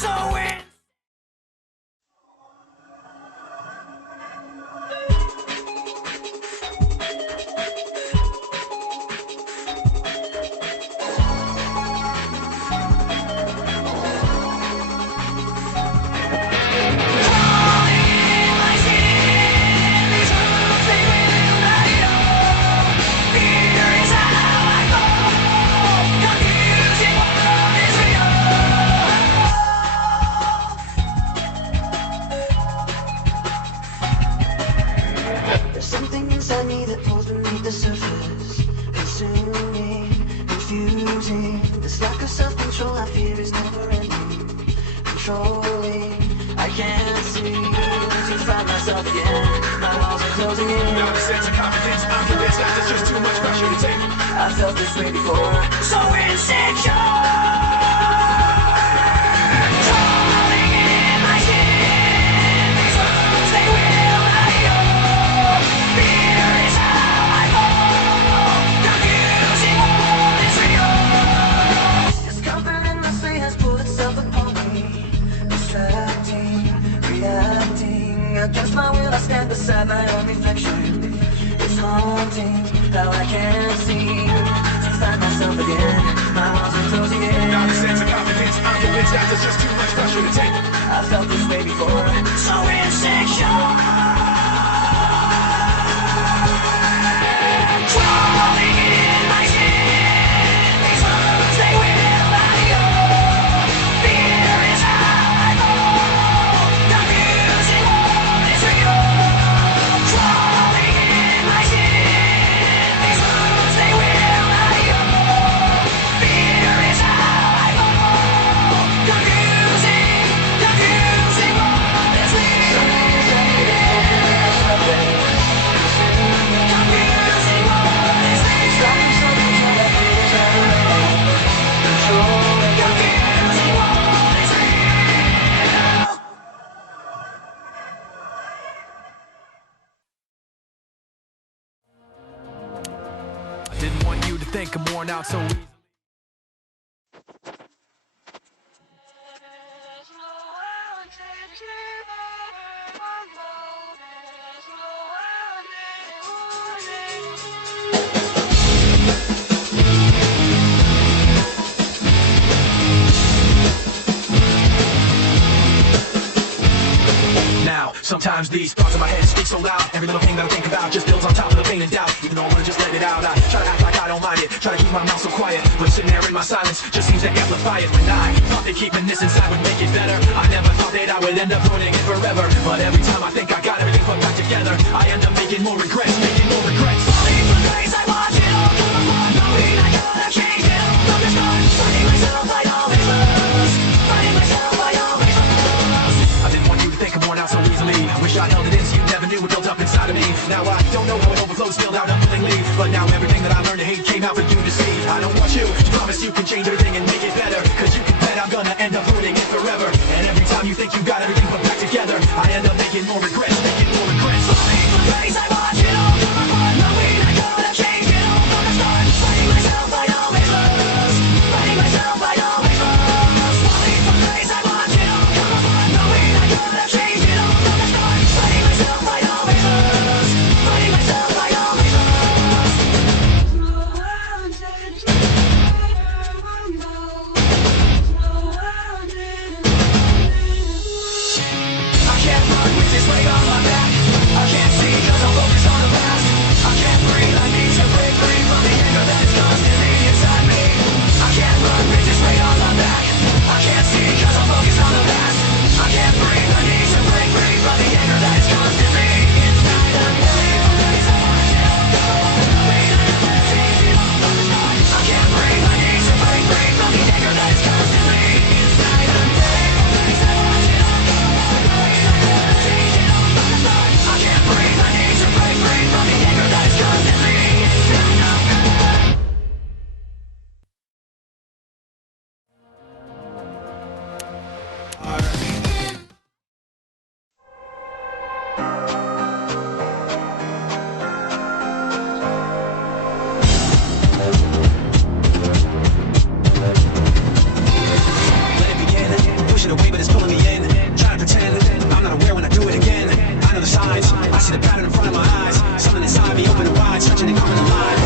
So when something inside me that pulls beneath the surface, consuming, confusing. This lack of self-control I fear is never ending, controlling. I can't see to find myself again. My walls are closing in. Now the sense of confidence, I'm convinced that there's just too much pressure to take. I felt this way before, so insecure. Against my will I stand beside my own reflection. It's haunting how I can't seem to find myself again. My walls are closing in. Now the sense of confidence, I'm convinced that there's just too much pressure to take. I felt this way before, so insecure. Crawling in my skin, these wounds they will not heal. Fear is how I go, confusing what is real. Crawling in my skin, these wounds they will not heal. Fear is how I go, confusing what is real. I didn't want you to think I'm worn out so easily. Now, sometimes these thoughts in my head speak so loud. Every little thing that I think about just builds on top of the pain and doubt. Even though I wanna just let it out, I try to act like I don't mind it. Try to keep my mouth so quiet, but sitting there in my silence just seems to amplify it. And I thought that keeping this inside would make it better. I never thought that I would end up ruining it forever. But every time I think I got everything put back together, I end up making more regrets, making more regrets. Falling from grace, I watch it all come apart, knowing I gotta change it all from the start. Finding myself, I always lose. Finding myself, I always lose. I didn't want you to think I'm worn out so easily. Wish I held it in so you never knew what built up inside of me. Now I don't know how it overflows, spilled out unwillingly. But now everything that I learned to hate came out for you to see. I don't want you to promise you can change everything and make it better, cause you can bet I'm gonna end up ruining it forever. And every time you think you got everything put back together, I end up making more regrets, making more regrets. Falling from grace, I watch it all come apart, knowing I gotta change it all from the start. Fighting myself, I always lose. Fighting myself, I always lose. Falling from grace, I watch it all come apart, knowing I gotta change it all from the start. Fighting myself, I always lose. Fighting myself, I always lose. I can't run with this weight on my back. I can't see cause I'm focused on the past. I can't breathe, I need to break free from the anger that is constantly inside me. I can't run with this weight on my back. I can't see cause I'm focused on the past. I can't breathe, I need to break free from the anger that is constantly inside of me. I can't breathe, I need to break free from the anger that is constantly inside of me. I can't breathe, I need to break free from away, but it's pulling me in. Trying to pretend I'm not aware when I do it again. I know the signs, I see the pattern in front of my eyes. Something inside me open and wide, stretching and coming alive.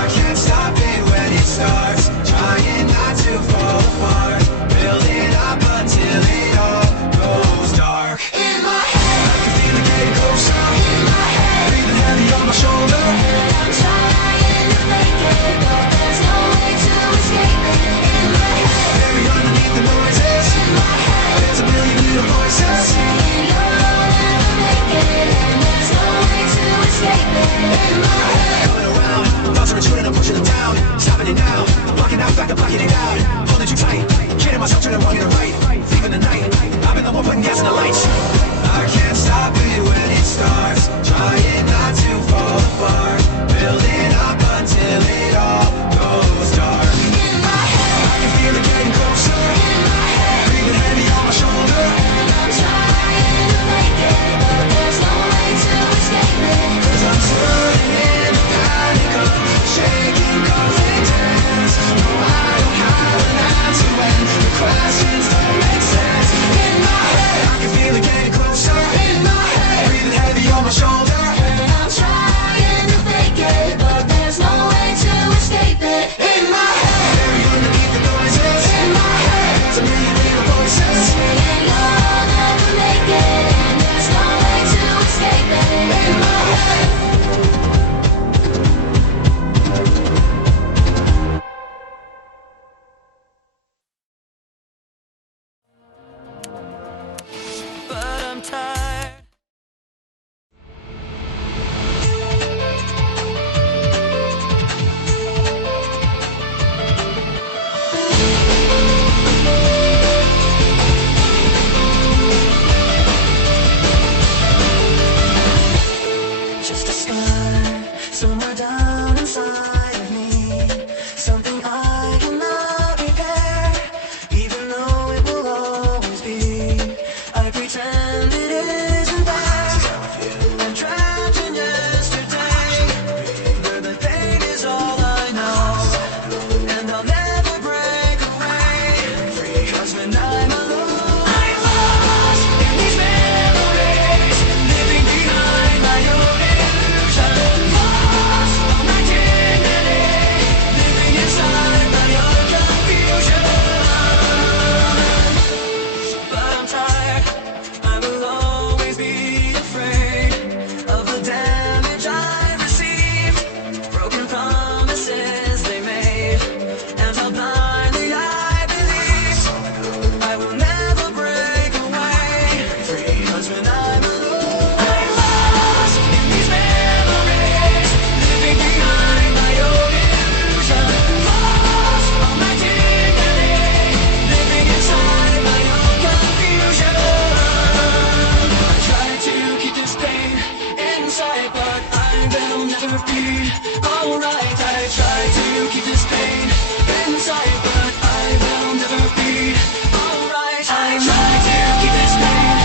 I can't stop it when it starts, trying not to fall apart, building up until it all goes dark. In my head, I can feel it getting closer. in my head, Breathing heavy on my shoulder. I'm trying to make it, but there's no way to escape it. In my head, Buried underneath the noises, in my head, there's a million little voices. saying you'll never make it, and there's no way to escape it. In my head, Going around, thoughts are intruding, I'm pushing them down. Stopping it now, blocking out, back, I'm blocking it out. Holding too tight, kidding myself, turning wrong to the right. Leaving the night, I've been the one putting gas in the lights. I can't stop it when it starts, trying not to fall apart, building up until it all goes dark. in my head, I can feel it getting closer, in my head, breathing heavy on my shoulder. I'm trying to make it, but there's no way to escape it. Cause I'm turning in a panic of shaking confidence. No, I don't have an answer when the questions don't make sense. In my head, I can feel it getting closer, in my head, breathing heavy on my shoulder. and I'm trying to fake it, but there's no way to escape it. In my head, Buried underneath the noises, in my head, there's a million little voices. saying you'll never make it, and there's no way to escape it. In my head. But I'm tired. Just a spark somewhere down inside of me, something I cannot repair, even though it will always be. I pretend it isn't there. I'm trapped in yesterday, where the pain is all I know, and I'll never break away. 'Cause when I'm alone, I'm lost in these memories, living behind my own illusion. Lost on my dignity, living inside my own confusion. But I'm tired, I will always be afraid of the damage I receive, broken promises they made, and how blindly I believe. I will never break away, 'cause when I'm alone, I'm lost in these memories, living behind my own illusion. Lost on my dignity, living inside my own confusion. I try to keep this pain inside, but I will never be alright. I try to keep this pain inside, but I will never be alright. I try to keep this pain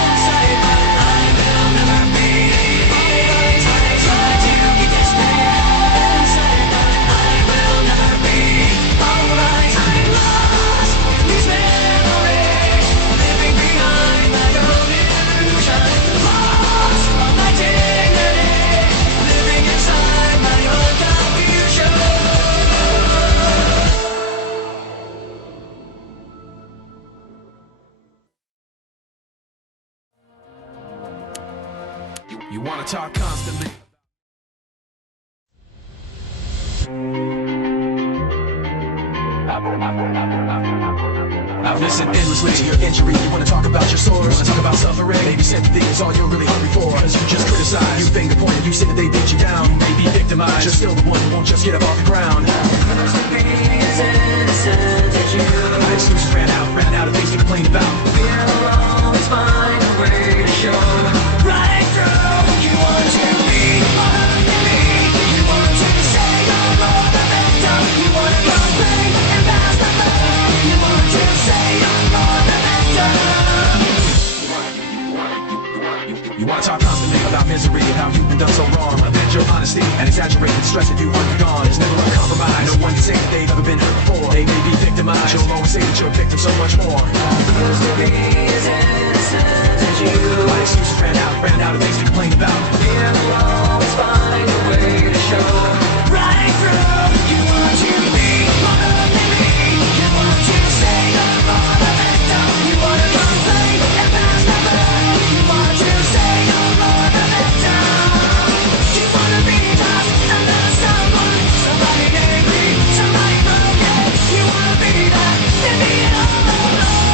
inside, but I will never be alright. I try to keep this pain inside, but I will never be alright. I'm lost in these memories, living behind my own illusion. Lost on my dignity, living inside my own confusion. You wanna talk constantly. I've listened endlessly to your injury. You wanna talk about your sores, you wanna talk about suffering. Maybe sympathy is all you're really hungry for. Cause you just criticize, you finger point, you say that they beat you down. You may be victimized, you're still the one who won't just get up off the ground. My excuses ran out of things to complain about. We'll always find a way to show right through. You want to be more than me. You want to say you're more the victim. You want to complain and pass the blame. You want to say you're more the victim. You wanna talk constantly about misery and how you've been done so wrong. Avenge your honesty and exaggerate the stress that you undergone. There's never a compromise. No one can say that they've ever been hurt before. They may be victimized. You'll always say that you're a victim so much more. Used to be as innocent as you. My excuses ran out of things to complain about. Fear will always find a way to show. Right through, you want to be more than me. You want to say no more than victim. You want to complain and pass the blame. You want to say no more than victim. You want to be tough and love someone. Somebody angry, somebody broken. You want to be that and be it all alone.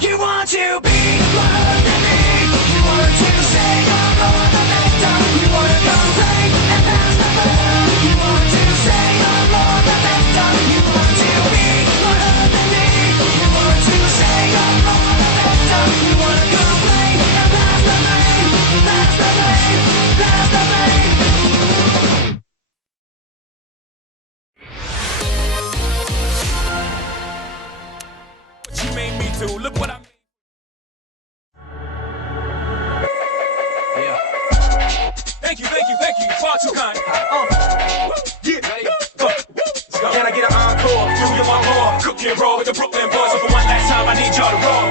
You want to be more than me. You want to say no more than victim. You want to complain and pass the blame. You want to say no more than victim. You want to be more than me. You want to say no more than victim. You want to complain and pass the blame. Pass the blame. Pass the blame. What you made me do, look what I made. Yeah. Thank you, far too kind. Yeah, let's go. Can I get an encore? Do you want more? Cook and roll with the Brooklyn boys, so for one last time I need y'all to roll.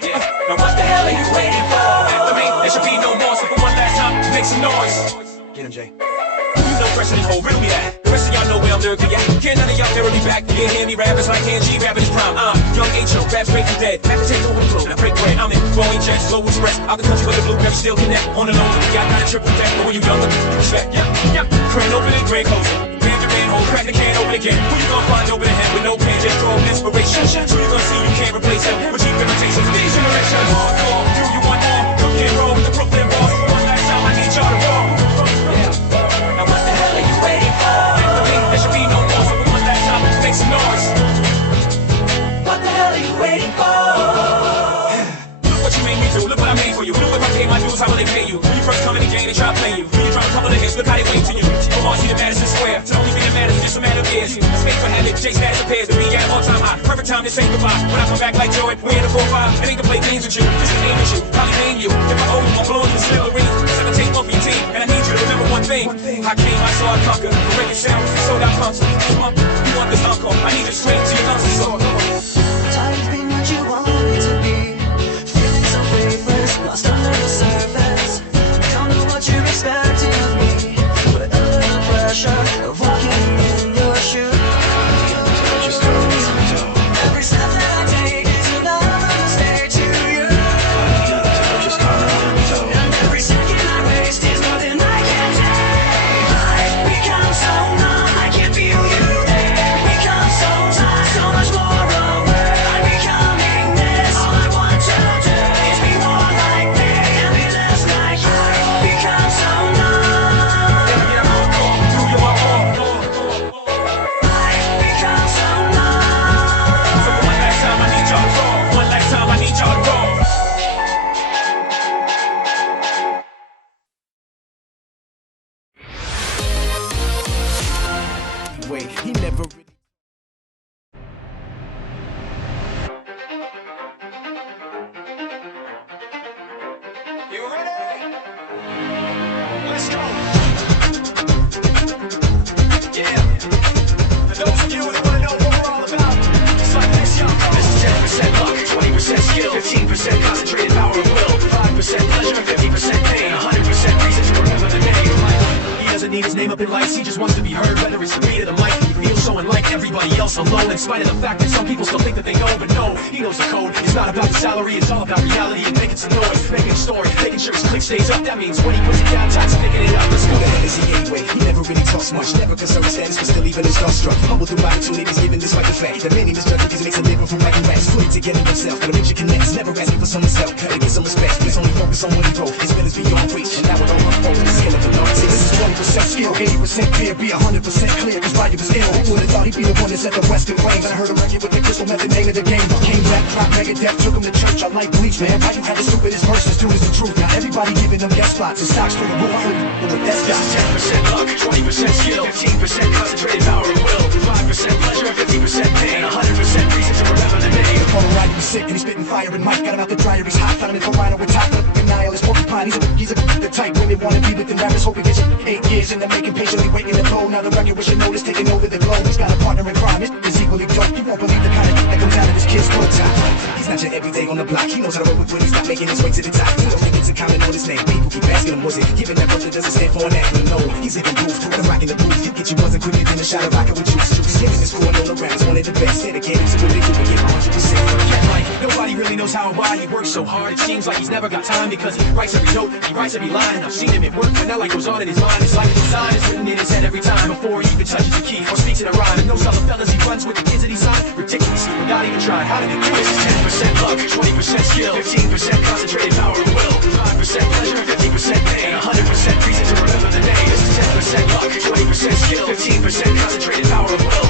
Yeah. Now what the hell are you waiting for? After me, there should be no more, so for one last time, make some noise. Get him, Jay. You know fresh in this whole riddle we at. The rest of y'all know where I'm lyrically at. Can't none of y'all mirror me back. You can't hear me rap, it's like KG rapping his prime. Young H.O. raps great from dead. Have to take over the flow, and I break bread. I'm in growing jets, slow express. Out the country with the blueberry still connect. On the low, y'all got a triple deck. But when you younger, respect, yeah. Crane open and grain closing. Bam the manhole, crack the can open again. Who you gonna find over the head with no pen, just draw inspiration? Who you gonna see you can't replace him? But you imitation of these generations. Hardcore, do you want more? Cook and roll with the Brooklyn boys. For one last time, I need y'all to roll. Now what the hell are you waiting for? After me, there should be no more. So for one last time, make some noise. What the hell are you waiting for? Look what you made me do, look what I made for you. Look if I pay my dues, how will they pay you? When you first come in the game, they try to play you. When you drop a couple of hits, look how they wait to you. From Marcy to Madison Square, to the only thing that matters is just a matter of years. Space for habit, J status appears to be at an all-time high. Perfect time to say goodbye. When I come back like Joy, we in the 4-5. It ain't to play games with you, just to name issue. Probably name you. If I owe you, I'm blowing the distillery. Set the tape off your team, and I need you to remember one thing. I came, I saw, I conquered. The record sound was sold out concert. You want this encore? I need you to scream to your lungs and soar. Tired of being what you want me to be. Feeling so faithless, lost under the surface. Don't know what you're expecting of me, but under the pressure of walking in your shoes. Every step that I take is another mistake to you. And every second I waste is more than I can take. I've become so numb, I can't feel you there. Become so tired, so much more aware. I'm becoming this. All I want to do is be more like me and be less like you. I've become so numb. Do you want more? I've become so numb. So for one last time, I need y'all to roll. One last time, I need y'all to roll. Wait, he never really. You ready? Let's go. Yeah. For those of you that want to know what we're all about, it's like this, y'all. This is 10% luck, 20% skill, 15% concentrated power of will, 5% pleasure, 50% pain, 100% reason to remember the name. He doesn't need his name up in lights, he just wants to be heard, whether it's the beat of the mic. He feels so unlike everybody else alone, in spite of the fact that some people still think that they know, but no, he knows the code. It's not about the salary, it's all about reality and making some noise, making a story, making sure his click stays up. That means when he puts it down, time's picking it up. Let's go. Who the hell is he anyway? He never really talks much, never concerned with status, but still even is starstruck. Humble through opportunities given despite the fact that many misjudge because he makes a living from writing raps. Put it together himself, gotta make sure connects, never asking for someone's help. Gotta get some respect, please only focus on what he wrote. His feelings beyond reach, and now it all unfolds. The skill of an artist. This is 20% skill, 80% fear, be 100% clear, cause Ryder was ill. Who would've thought he'd be the one that set the Western flames? I heard him record with the crystal method, name of the game. Came back, dropped Megadeth, took him to church. I like bleach, man. Why you had the stupidest verses? Dude, is the truth. Now everybody giving them guest spots and stocks through the roof. I heard with that This is 10% luck, 20% skill, 15% concentrated power of will, 5% pleasure, 50% pain, 100% reason to remember the name. All the ride was sick and he's spitting fire and Mike got him out the dryer, he's hot, found him in Florida with top lip and nihilist. decision to make him patiently waiting to blow. Now the record with your notice taking over the globe. He's got a partner in crime, it's equally dope. You won't believe the kind of heat that comes out of this kid's throat. He's not your everyday on the block. He knows how to roll with he's not making his way to the top. He don't think it's a common on his name. People keep asking him, was it? Given that brother doesn't stand for an acronym. No, he's living proof. The rock in the booth. He'll get you buzzing quicker than a shot of vodka with juice. Giving this score all around. He's one of the best. Dedicated to what they do and give 100%. Like, nobody really knows how and why he works so hard. It seems like he's never got time because he writes every note, he writes every line. I've seen him at work, but not like goes on in his mind. It's like the design is written in his head every time before he even touches a key or speaks in a rhyme. And those other fellas he runs with, the kids that he signed, ridiculously without even trying. How did he do this? 10% luck, 20% skill, 15% concentrated power of will, 5% pleasure, 50% pain, 100% reason to remember the name. This is 10% luck, 20% skill, 15% concentrated power of will,